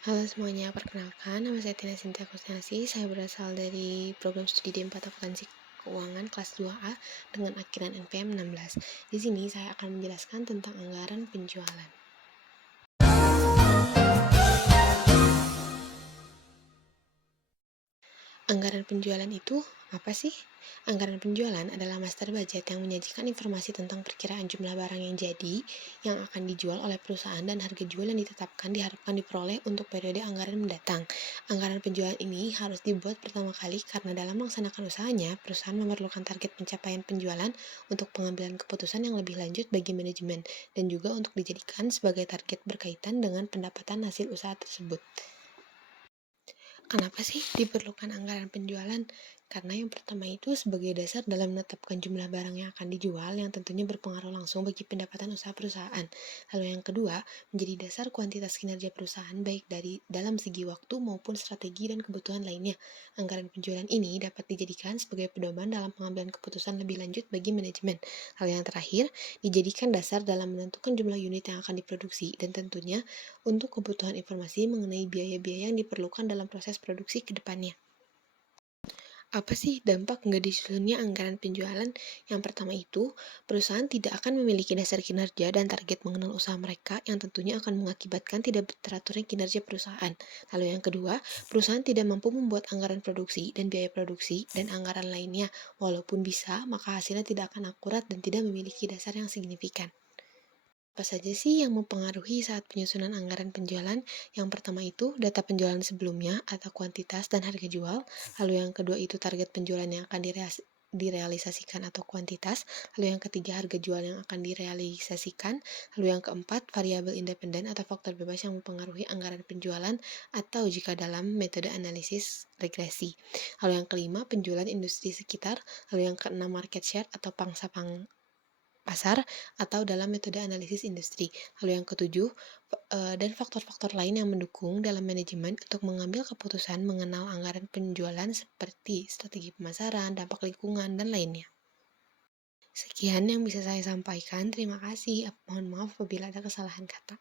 Halo semuanya, perkenalkan nama saya Tina Sinta Kusnasi. Saya berasal dari program studi D4 Akuntansi Keuangan kelas 2A dengan akhiran NPM 16. Di sini saya akan menjelaskan tentang anggaran penjualan. Anggaran penjualan itu apa sih? Anggaran penjualan adalah master budget yang menyajikan informasi tentang perkiraan jumlah barang yang jadi, yang akan dijual oleh perusahaan dan harga jual yang ditetapkan diharapkan diperoleh untuk periode anggaran mendatang. Anggaran penjualan ini harus dibuat pertama kali karena dalam melaksanakan usahanya, perusahaan memerlukan target pencapaian penjualan untuk pengambilan keputusan yang lebih lanjut bagi manajemen, dan juga untuk dijadikan sebagai target berkaitan dengan pendapatan hasil usaha tersebut. Kenapa sih diperlukan anggaran penjualan? Karena yang pertama itu sebagai dasar dalam menetapkan jumlah barang yang akan dijual yang tentunya berpengaruh langsung bagi pendapatan usaha perusahaan. Lalu yang kedua, menjadi dasar kuantitas kinerja perusahaan baik dari dalam segi waktu maupun strategi dan kebutuhan lainnya. Anggaran penjualan ini dapat dijadikan sebagai pedoman dalam pengambilan keputusan lebih lanjut bagi manajemen. Lalu yang terakhir, dijadikan dasar dalam menentukan jumlah unit yang akan diproduksi dan tentunya untuk kebutuhan informasi mengenai biaya-biaya yang diperlukan dalam proses produksi ke depannya. Apa sih dampak nggak disusunnya anggaran penjualan? Yang pertama itu, perusahaan tidak akan memiliki dasar kinerja dan target mengenal usaha mereka yang tentunya akan mengakibatkan tidak teraturnya kinerja perusahaan. Lalu yang kedua, perusahaan tidak mampu membuat anggaran produksi dan biaya produksi dan anggaran lainnya. Walaupun bisa, maka hasilnya tidak akan akurat dan tidak memiliki dasar yang signifikan. Apa saja sih yang mempengaruhi saat penyusunan anggaran penjualan? Yang pertama itu data penjualan sebelumnya atau kuantitas dan harga jual. Lalu yang kedua itu target penjualan yang akan direalisasikan atau kuantitas. Lalu yang ketiga harga jual yang akan direalisasikan. Lalu yang keempat variabel independen atau faktor bebas yang mempengaruhi anggaran penjualan atau jika dalam metode analisis regresi. Lalu yang kelima penjualan industri sekitar. Lalu yang keenam market share atau pangsa pasar atau dalam metode analisis industri. Lalu yang ketujuh, dan faktor-faktor lain yang mendukung dalam manajemen untuk mengambil keputusan mengenal anggaran penjualan seperti strategi pemasaran, dampak lingkungan, dan lainnya. Sekian yang bisa saya sampaikan. Terima kasih. Mohon maaf apabila ada kesalahan kata.